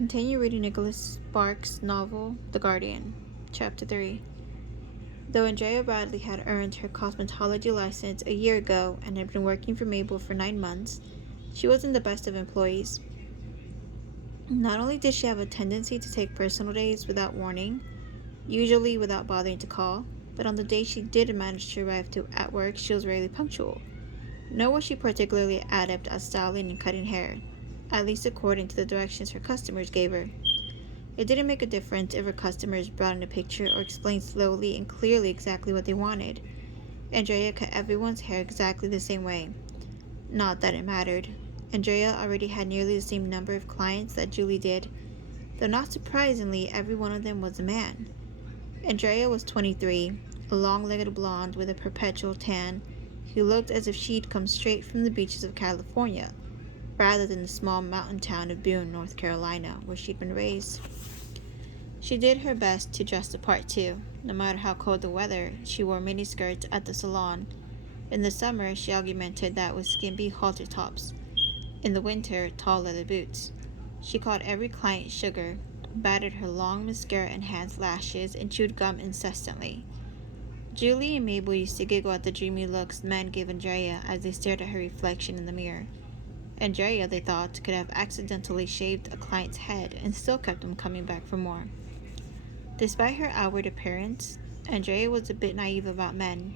Continue reading Nicholas Sparks' novel, The Guardian, Chapter 3. Though Andrea Bradley had earned her cosmetology license a year ago and had been working for Mabel for 9 months, she wasn't the best of employees. Not only did she have a tendency to take personal days without warning, usually without bothering to call, but on the day she did manage to arrive at work, she was rarely punctual. Nor was she particularly adept at styling and cutting hair, at least according to the directions her customers gave her. It didn't make a difference if her customers brought in a picture or explained slowly and clearly exactly what they wanted. Andrea cut everyone's hair exactly the same way. Not that it mattered. Andrea already had nearly the same number of clients that Julie did, though not surprisingly, every one of them was a man. Andrea was 23, a long-legged blonde with a perpetual tan, who looked as if she'd come straight from the beaches of California, rather than the small mountain town of Boone, North Carolina, where she'd been raised. She did her best to dress the part too. No matter how cold the weather, she wore miniskirts at the salon. In the summer, she augmented that with skimpy halter tops. In the winter, tall leather boots. She called every client sugar, batted her long mascara-enhanced lashes, and chewed gum incessantly. Julie and Mabel used to giggle at the dreamy looks men gave Andrea as they stared at her reflection in the mirror. Andrea, they thought, could have accidentally shaved a client's head and still kept them coming back for more. Despite her outward appearance, Andrea was a bit naive about men.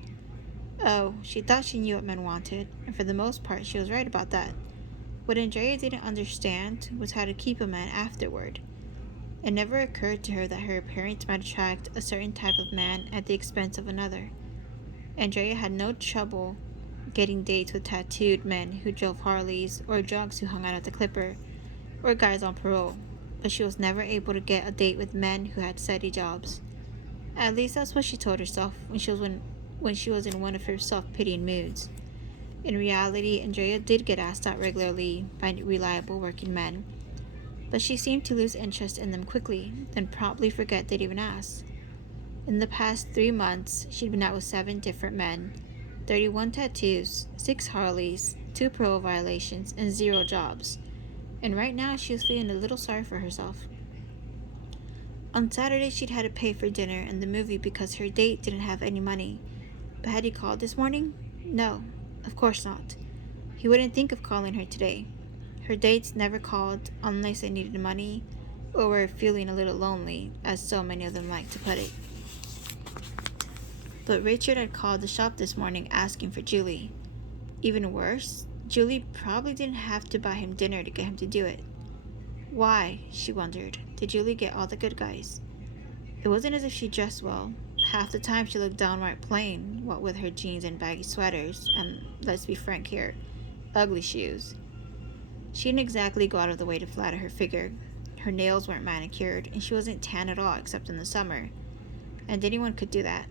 Oh, she thought she knew what men wanted, and for the most part she was right about that. What Andrea didn't understand was how to keep a man afterward. It never occurred to her that her appearance might attract a certain type of man at the expense of another. Andrea had no trouble getting dates with tattooed men who drove Harleys, or drunks who hung out at the Clipper, or guys on parole, but she was never able to get a date with men who had steady jobs. At least that's what she told herself when she was in one of her self-pitying moods. In reality, Andrea did get asked out regularly by reliable working men, but she seemed to lose interest in them quickly, then promptly forget they'd even asked. In the past 3 months, she'd been out with 7 different men, 31 tattoos, 6 Harleys, 2 parole violations, and 0 jobs. And right now she was feeling a little sorry for herself. On Saturday, she'd had to pay for dinner and the movie because her date didn't have any money. But had he called this morning? No, of course not. He wouldn't think of calling her today. Her dates never called unless they needed money or were feeling a little lonely, as so many of them like to put it. But Richard had called the shop this morning asking for Julie. Even worse, Julie probably didn't have to buy him dinner to get him to do it. Why, she wondered, did Julie get all the good guys? It wasn't as if she dressed well. Half the time she looked downright plain, what with her jeans and baggy sweaters, and, let's be frank here, ugly shoes. She didn't exactly go out of the way to flatter her figure. Her nails weren't manicured, and she wasn't tan at all except in the summer. And anyone could do that.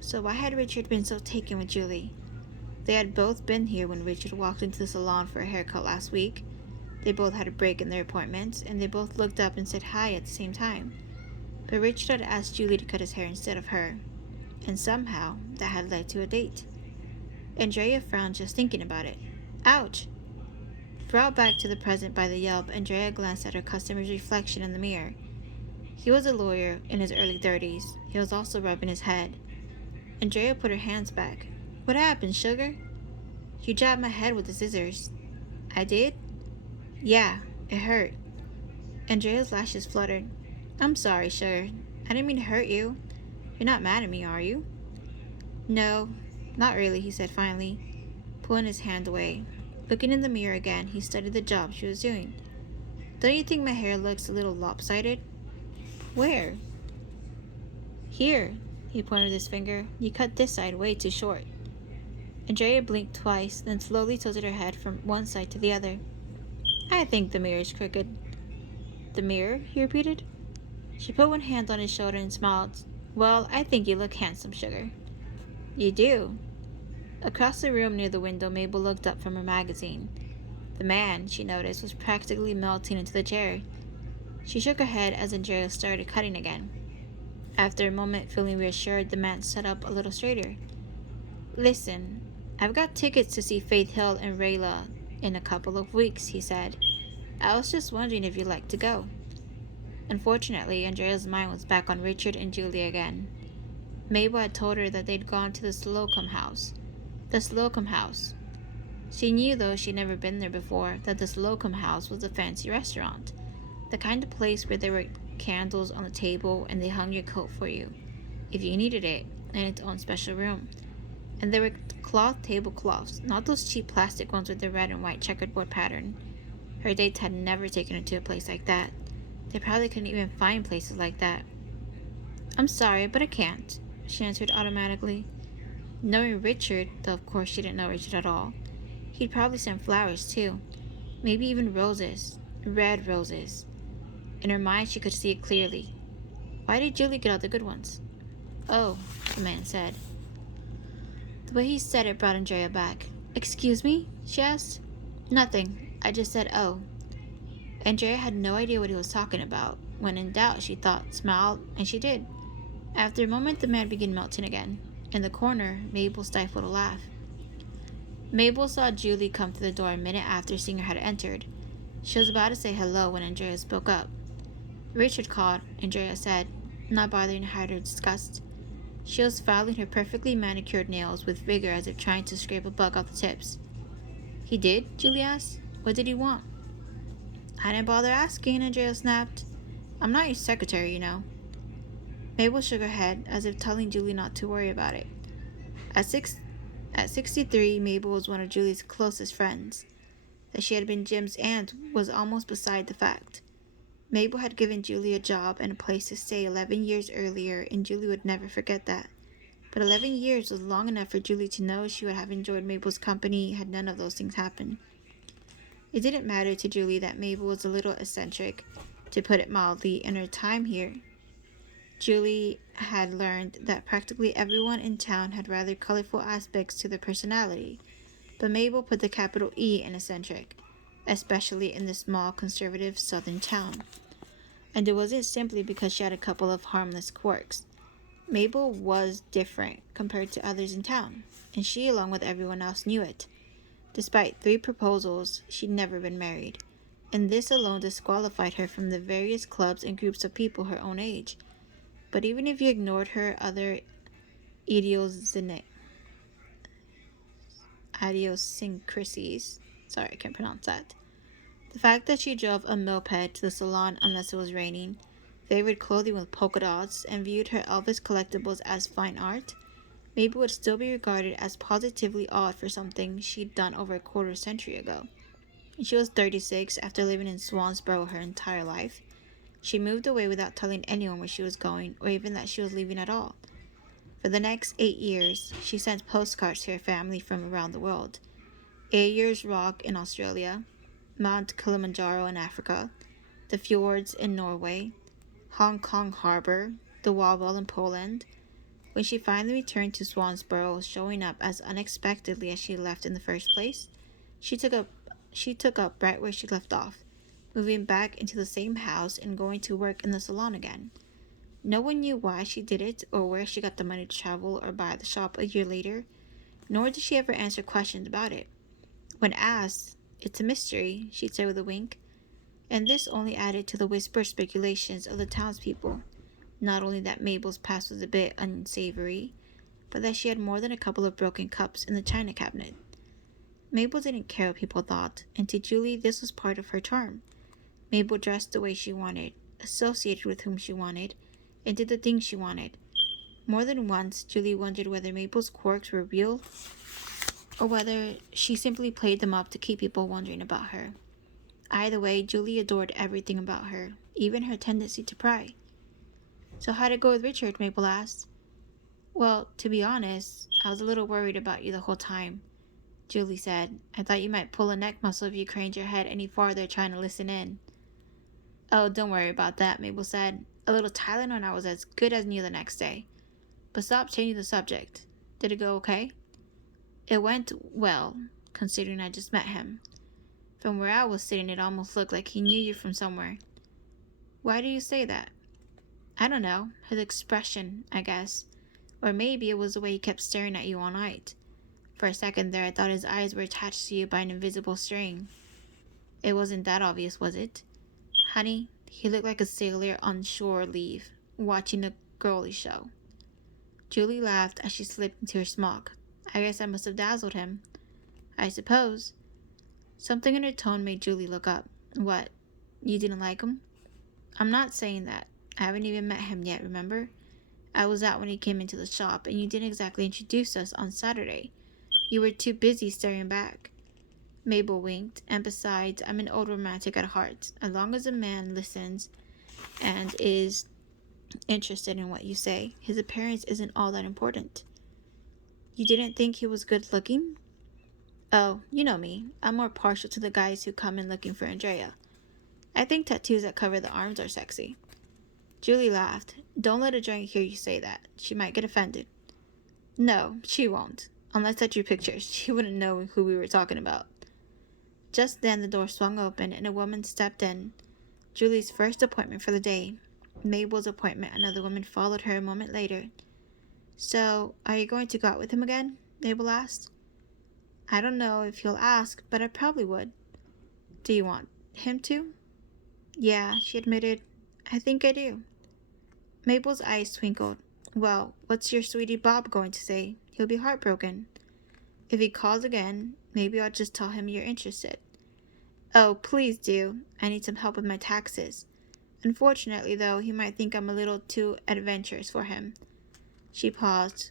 So why had Richard been so taken with Julie? They had both been here when Richard walked into the salon for a haircut last week. They both had a break in their appointments, and they both looked up and said hi at the same time. But Richard had asked Julie to cut his hair instead of her, and somehow that had led to a date. Andrea frowned just thinking about it. Ouch! Brought back to the present by the yelp, Andrea glanced at her customer's reflection in the mirror. He was a lawyer in his early 30s. He was also rubbing his head. Andrea put her hands back. What happened, sugar? You jabbed my head with the scissors. I did? Yeah, it hurt. Andrea's lashes fluttered. I'm sorry, sugar. I didn't mean to hurt you. You're not mad at me, are you? No, not really, he said finally, pulling his hand away. Looking in the mirror again, he studied the job she was doing. Don't you think my hair looks a little lopsided? Where? Here, he pointed with his finger. You cut this side way too short. Andrea blinked twice, then slowly tilted her head from one side to the other. I think the mirror is crooked. The mirror? He repeated. She put one hand on his shoulder and smiled. Well, I think you look handsome, sugar. You do. Across the room near the window, Mabel looked up from her magazine. The man, she noticed, was practically melting into the chair. She shook her head as Andrea started cutting again. After a moment, feeling reassured, the man sat up a little straighter. Listen, I've got tickets to see Faith Hill and Rayla in a couple of weeks, he said. I was just wondering if you'd like to go. Unfortunately, Andrea's mind was back on Richard and Julie again. Mabel had told her that they'd gone to the Slocum house. The Slocum house. She knew, though she'd never been there before, that the Slocum house was a fancy restaurant. The kind of place where there were candles on the table and they hung your coat for you, if you needed it, in its own special room. And there were cloth tablecloths, not those cheap plastic ones with the red and white checkerboard pattern. Her dates had never taken her to a place like that. They probably couldn't even find places like that. "I'm sorry, but I can't," she answered automatically. Knowing Richard, though of course she didn't know Richard at all, he'd probably send flowers too. Maybe even roses. Red roses. In her mind she could see it clearly. Why did Julie get all the good ones? "Oh," the man said. The way he said it brought Andrea back. "Excuse me?" she asked. "Nothing. I just said oh." Andrea had no idea what he was talking about. When in doubt, she thought, smiled, and she did. After a moment, the man began melting again. In the corner, Mabel stifled a laugh. Mabel saw Julie come through the door a minute after seeing her had entered. She was about to say hello when Andrea spoke up. "Richard called," Andrea said, not bothering to hide her disgust. She was filing her perfectly manicured nails with vigor as if trying to scrape a bug off the tips. "He did?" Julie asked. "What did he want?" "I didn't bother asking," Andrea snapped. "I'm not your secretary, you know." Mabel shook her head, as if telling Julie not to worry about it. At 63, Mabel was one of Julie's closest friends. That she had been Jim's aunt was almost beside the fact. Mabel had given Julie a job and a place to stay 11 years earlier, and Julie would never forget that. But 11 years was long enough for Julie to know she would have enjoyed Mabel's company had none of those things happened. It didn't matter to Julie that Mabel was a little eccentric, to put it mildly, in her time here. Julie had learned that practically everyone in town had rather colorful aspects to their personality, but Mabel put the capital E in eccentric, especially in this small, conservative southern town. And it wasn't simply because she had a couple of harmless quirks. Mabel was different compared to others in town, and she, along with everyone else, knew it. Despite 3 proposals, she'd never been married, and this alone disqualified her from the various clubs and groups of people her own age. But even if you ignored her other idiosyncrasies, sorry, I can't pronounce that. The fact that she drove a moped to the salon unless it was raining, favored clothing with polka dots, and viewed her Elvis collectibles as fine art, Mabel would still be regarded as positively odd for something she'd done over a quarter century ago. And she was 36 after living in Swansboro her entire life. She moved away without telling anyone where she was going, or even that she was leaving at all. For the next 8 years, she sent postcards to her family from around the world. Ayers Rock in Australia, Mount Kilimanjaro in Africa, the fjords in Norway, Hong Kong Harbor, the Wawel in Poland. When she finally returned to Swansboro, showing up as unexpectedly as she left in the first place, she took up right where she left off, moving back into the same house and going to work in the salon again. No one knew why she did it or where she got the money to travel or buy the shop a year later, nor did she ever answer questions about it. When asked, "It's a mystery," she'd say with a wink, and this only added to the whispered speculations of the townspeople. Not only that Mabel's past was a bit unsavory, but that she had more than a couple of broken cups in the china cabinet. Mabel didn't care what people thought, and to Julie this was part of her charm. Mabel dressed the way she wanted, associated with whom she wanted, and did the things she wanted. More than once, Julie wondered whether Mabel's quirks were real or whether she simply played them up to keep people wondering about her. Either way, Julie adored everything about her, even her tendency to pry. "So how'd it go with Richard?" Mabel asked. "Well, to be honest, I was a little worried about you the whole time," Julie said. "I thought you might pull a neck muscle if you craned your head any farther trying to listen in." "Oh, don't worry about that," Mabel said. "A little Tylenol and I was as good as new the next day. But stop changing the subject. Did it go okay?" "It went well, considering I just met him. From where I was sitting, it almost looked like he knew you from somewhere." "Why do you say that?" "I don't know. His expression, I guess. Or maybe it was the way he kept staring at you all night. For a second there, I thought his eyes were attached to you by an invisible string." "It wasn't that obvious, was it?" "Honey, He looked like a sailor on shore leave, watching a girly show. Julie laughed as she slipped into her smock. I guess I must have dazzled him. I suppose. Something in her tone made Julie look up. What? You didn't like him? I'm not saying that. I haven't even met him yet, remember? I was out when he came into the shop, and you didn't exactly introduce us on Saturday. You were too busy staring back. Mabel winked, and besides, I'm an old romantic at heart. As long as a man listens and is interested in what you say, his appearance isn't all that important. You didn't think he was good looking? Oh, you know me. I'm more partial to the guys who come in looking for Andrea. I think tattoos that cover the arms are sexy. Julie laughed. Don't let a giant hear you say that. She might get offended. No, she won't. Unless I drew pictures. She wouldn't know who we were talking about. Just then the door swung open and a woman stepped in. Julie's first appointment for the day. Mabel's appointment. Another woman followed her a moment later. So, are you going to go out with him again? Mabel asked. I don't know if he'll ask, but I probably would. Do you want him to? Yeah, she admitted. I think I do. Mabel's eyes twinkled. Well, what's your sweetie Bob going to say? He'll be heartbroken. If he calls again, maybe I'll just tell him you're interested. Oh, please do. I need some help with my taxes. Unfortunately, though, he might think I'm a little too adventurous for him. She paused.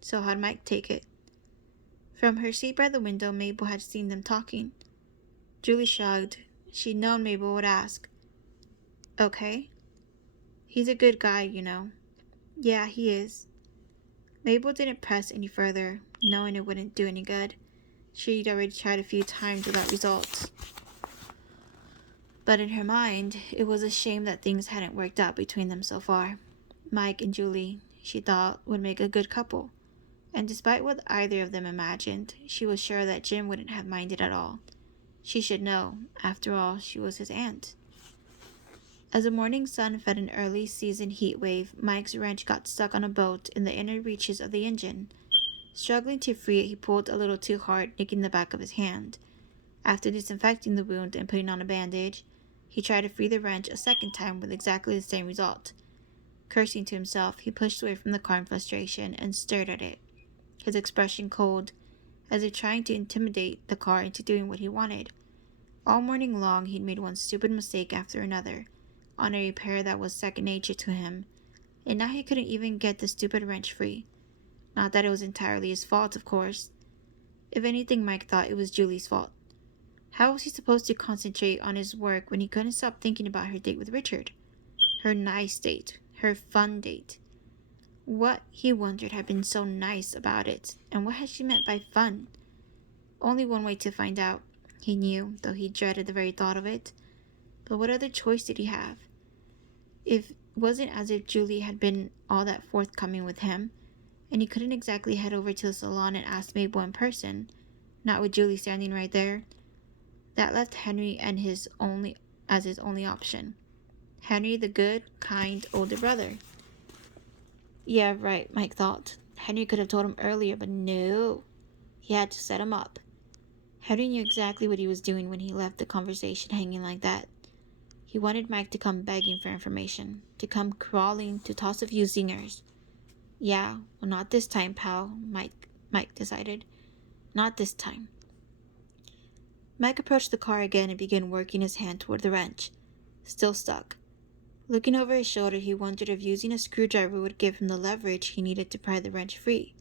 So how'd Mike take it? From her seat by the window, Mabel had seen them talking. Julie shrugged. She'd known Mabel would ask. Okay. He's a good guy, you know. Yeah, he is. Mabel didn't press any further, knowing it wouldn't do any good. She'd already tried a few times without results. But in her mind, it was a shame that things hadn't worked out between them so far. Mike and Julie, she thought, would make a good couple. And despite what either of them imagined, she was sure that Jim wouldn't have minded at all. She should know. After all, she was his aunt. As the morning sun fed an early season heat wave, Mike's wrench got stuck on a bolt in the inner reaches of the engine. Struggling to free it, he pulled a little too hard, nicking the back of his hand. After disinfecting the wound and putting on a bandage, he tried to free the wrench a second time with exactly the same result. Cursing to himself, he pushed away from the car in frustration and stared at it, his expression cold, as if trying to intimidate the car into doing what he wanted. All morning long, he'd made one stupid mistake after another, on a repair that was second nature to him, and now he couldn't even get the stupid wrench free. Not that it was entirely his fault, of course. If anything, Mike thought it was Julie's fault. How was he supposed to concentrate on his work when he couldn't stop thinking about her date with Richard? Her nice date, her fun date. What, he wondered, had been so nice about it, and what had she meant by fun? Only one way to find out, he knew, though he dreaded the very thought of it. But what other choice did he have? It wasn't as if Julie had been all that forthcoming with him, and he couldn't exactly head over to the salon and ask Mabel in person, not with Julie standing right there. That left Henry and his only option. Henry, the good, kind, older brother. Yeah, right, Mike thought. Henry could have told him earlier, but no. He had to set him up. Henry knew exactly what he was doing when he left the conversation hanging like that. He wanted Mike to come begging for information, to come crawling to toss a few zingers. Yeah, well, not this time, pal, Mike decided. Not this time. Mike approached the car again and began working his hand toward the wrench, still stuck. Looking over his shoulder, he wondered if using a screwdriver would give him the leverage he needed to pry the wrench free.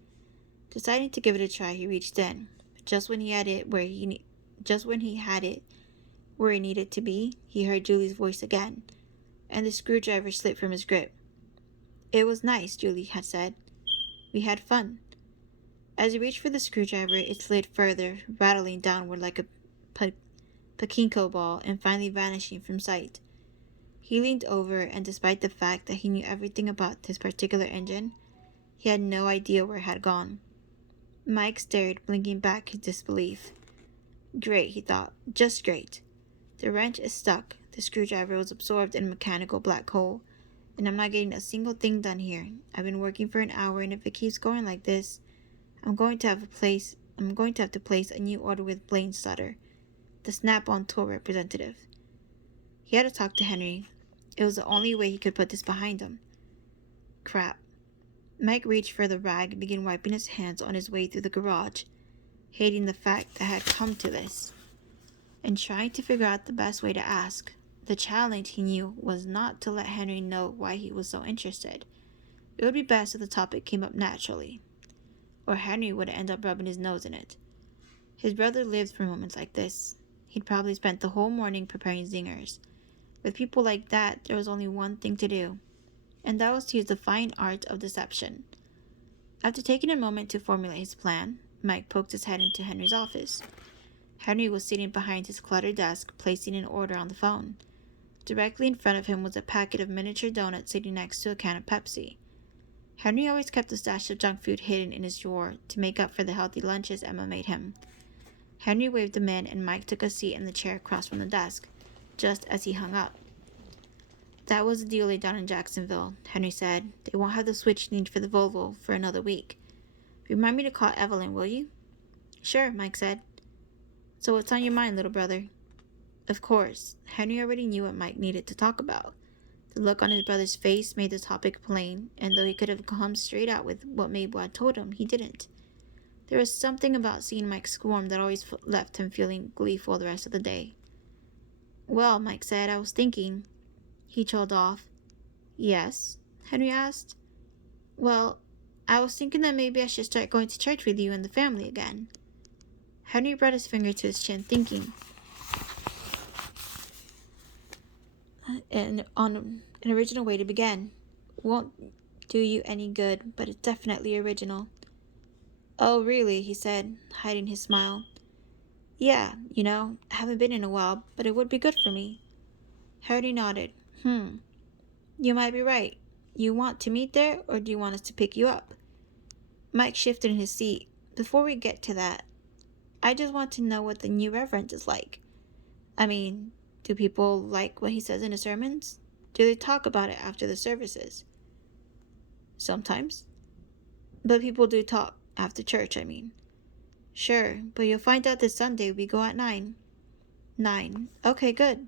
Deciding to give it a try, he reached in. Just when he had it where he needed to be, he heard Julie's voice again, and the screwdriver slipped from his grip. It was nice, Julie had said. We had fun. As he reached for the screwdriver, it slid further, rattling downward like a pachinko ball and finally vanishing from sight. He leaned over, and despite the fact that he knew everything about this particular engine, he had no idea where it had gone. Mike stared, blinking back his disbelief. Great, he thought. Just great. The wrench is stuck. The screwdriver was absorbed in a mechanical black hole, and I'm not getting a single thing done here. I've been working for an hour, and if it keeps going like this, I'm going to have to place a new order with Blaine Sutter, the Snap-on tour representative. He had to talk to Henry. It was the only way he could put this behind him. Crap. Mike reached for the rag and began wiping his hands on his way through the garage, hating the fact that had come to this, and trying to figure out the best way to ask. The challenge, he knew, was not to let Henry know why he was so interested. It would be best if the topic came up naturally, or Henry would end up rubbing his nose in it. His brother lived for moments like this. He'd probably spent the whole morning preparing zingers. With people like that, there was only one thing to do, and that was to use the fine art of deception. After taking a moment to formulate his plan, Mike poked his head into Henry's office. Henry was sitting behind his cluttered desk, placing an order on the phone. Directly in front of him was a packet of miniature donuts sitting next to a can of Pepsi. Henry always kept a stash of junk food hidden in his drawer to make up for the healthy lunches Emma made him. Henry waved him in, and Mike took a seat in the chair across from the desk, just as he hung up. "That was the deal laid down in Jacksonville," Henry said. "They won't have the switch needed for the Volvo for another week. Remind me to call Evelyn, will you?" "Sure," Mike said. "So what's on your mind, little brother?" Of course, Henry already knew what Mike needed to talk about. The look on his brother's face made the topic plain, and though he could have come straight out with what Mabel had told him, he didn't. There was something about seeing Mike squirm that always left him feeling gleeful the rest of the day. "Well," Mike said, "I was thinking—" He trailed off. "Yes?" Henry asked. "Well, I was thinking that maybe I should start going to church with you and the family again." Henry brought his finger to his chin, thinking. And on an original way to begin. Won't do you any good, but it's definitely original. "Oh, really?" he said, hiding his smile. "Yeah, I haven't been in a while, but it would be good for me." Henry nodded. You might be right. You want to meet there, or do you want us to pick you up?" Mike shifted in his seat. "Before we get to that, I just want to know what the new reverend is like. I mean, do people like what he says in his sermons? Do they talk about it after the services?" "Sometimes. But people do talk after church, I mean." "Sure, but you'll find out this Sunday we go at 9. 9. Okay, good."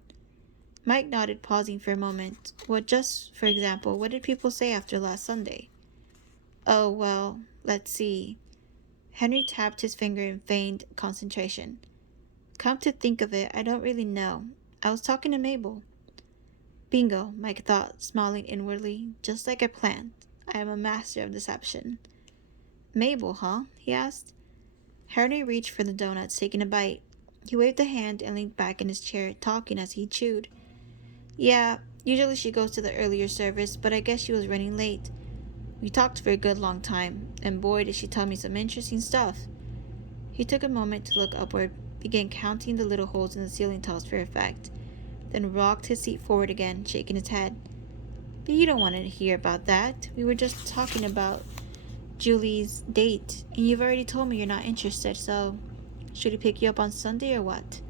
Mike nodded, pausing for a moment. For example, what did people say after last Sunday?" "Oh, well, let's see." Henry tapped his finger in feigned concentration. "Come to think of it, I don't really know. I was talking to Mabel." "Bingo," Mike thought, smiling inwardly. "Just like I planned. I am a master of deception." "Mabel, huh?" he asked. Henry reached for the donuts, taking a bite. He waved a hand and leaned back in his chair, talking as he chewed. "Yeah, usually she goes to the earlier service, but I guess she was running late. We talked for a good long time, and boy did she tell me some interesting stuff." He took a moment to look upward, began counting the little holes in the ceiling tiles for effect, then rocked his seat forward again, shaking his head. "But you don't want to hear about that. We were just talking about Julie's date, and you've already told me you're not interested, so should he pick you up on Sunday or what?"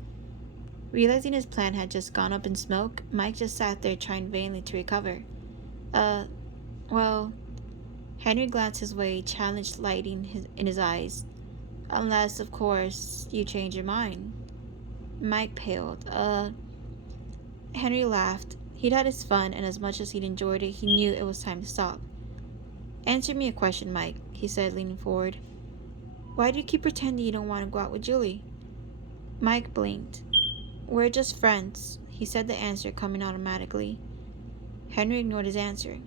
Realizing his plan had just gone up in smoke, Mike just sat there trying vainly to recover. Well, Henry glanced his way, challenged lighting in his eyes. "Unless, of course, you change your mind." Mike paled. Henry laughed. He'd had his fun, and as much as he'd enjoyed it, he knew it was time to stop. "Answer me a question, Mike," he said, leaning forward. "Why do you keep pretending you don't want to go out with Julie?" Mike blinked. "We're just friends," he said, the answer coming automatically. Henry ignored his answer.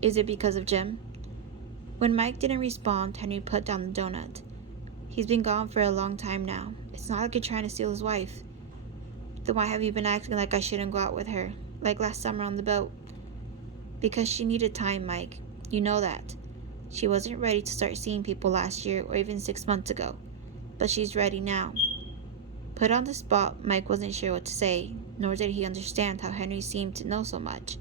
"Is it because of Jim?" When Mike didn't respond, Henry put down the donut. "He's been gone for a long time now. It's not like you're trying to steal his wife." "Then why have you been acting like I shouldn't go out with her, like last summer on the boat?" "Because she needed time, Mike. You know that. She wasn't ready to start seeing people last year or even 6 months ago, but she's ready now." Put on the spot, Mike wasn't sure what to say, nor did he understand how Henry seemed to know so much.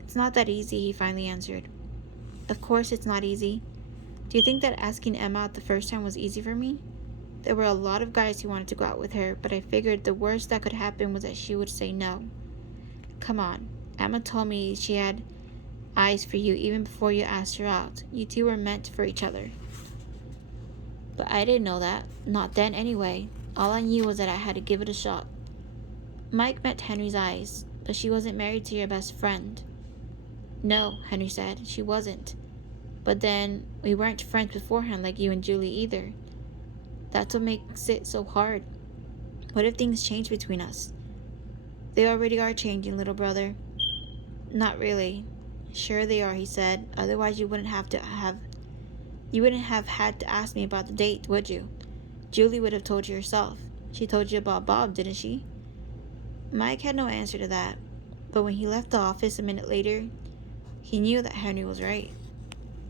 "It's not that easy," he finally answered. "Of course it's not easy. Do you think that asking Emma out the first time was easy for me? There were a lot of guys who wanted to go out with her, but I figured the worst that could happen was that she would say no. Come on, Emma told me she had eyes for you even before you asked her out. You two were meant for each other." "But I didn't know that. Not then, anyway. All I knew was that I had to give it a shot." Mike met Henry's eyes, But she wasn't married to your best friend. No, Henry said, she wasn't. But then, we weren't friends beforehand like you and Julie either. That's what makes it so hard. What if things change between us? They already are changing, little brother. Not really. Sure they are, he said. Otherwise you wouldn't have had to ask me about the date, would you? Julie would have told you herself. She told you about Bob, didn't she? Mike had no answer to that, but when he left the office a minute later, he knew that Henry was right.